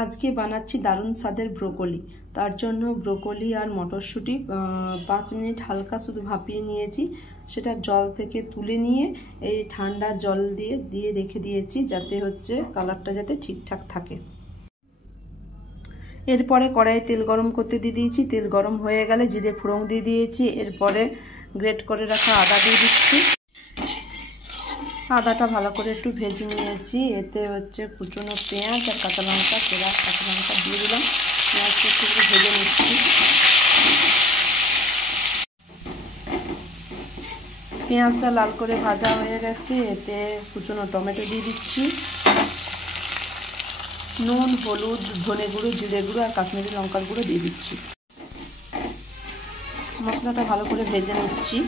আজকে বানাচ্ছি দারুণ স্বাদের ব্রোকলি। তার জন্য ব্রোকলি আর মটরশুঁটি 5 মিনিট হালকা শুধু ভাপিয়ে নিয়েছি। সেটা জল থেকে তুলে নিয়ে এই ঠান্ডা জল দিয়ে রেখে দিয়েছি, যাতে হচ্ছে কালারটা যাতে ঠিকঠাক থাকে। এরপরে কড়াইয়ে তেল গরম করতে দিয়ে দিয়েছি। তেল গরম হয়ে গেলে জিরে ফোড়ন দিয়ে দিয়েছি। এরপরে গ্রেট করে রাখা আদা দিয়ে দিচ্ছি। আদাটা ভালো করে একটু ভেজে নিয়েছি। এতে হচ্ছে কুচনো পেঁয়াজ আর কাঁচা লঙ্কা, চেরা কাঁচা লঙ্কা দিয়ে দিলাম। পেঁয়াজটা একটু ভেজে নিচ্ছি। পেঁয়াজটা লাল করে ভাজা হয়ে গেছে। এতে কুচনো টমেটো দিয়ে দিচ্ছি। নুন, হলুদ, ধনে গুঁড়ো, জিরে গুঁড়ো আর কাশ্মীরি লঙ্কার গুঁড়ো দিয়ে দিচ্ছি। মশলাটা ভালো করে ভেজে নিচ্ছি।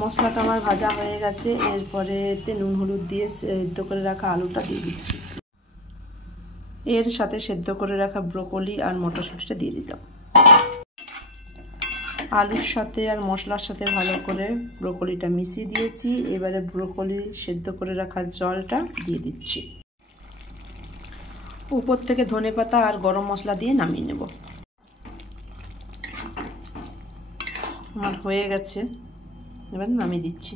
মশলাটা আমার ভাজা হয়ে গেছে। এরপরে এতে নুন হলুদ দিয়ে সেদ্ধ করে রাখা আলুটা দিয়ে দিচ্ছি। এর সাথে সেদ্ধ করে রাখা ব্রোকলি আর মটরশুঁটিটা দিয়ে দিতাম। আলুর সাথে আর মশলার সাথে ভালো করে ব্রোকলিটা মিশিয়ে দিয়েছি। এবারে ব্রোকলি সেদ্ধ করে রাখা জলটা দিয়ে দিচ্ছি। উপর থেকে ধনেপাতা আর গরম মশলা দিয়ে নামিয়ে নেব। আমার হয়ে গেছে, এবার নামিয়ে দিচ্ছি।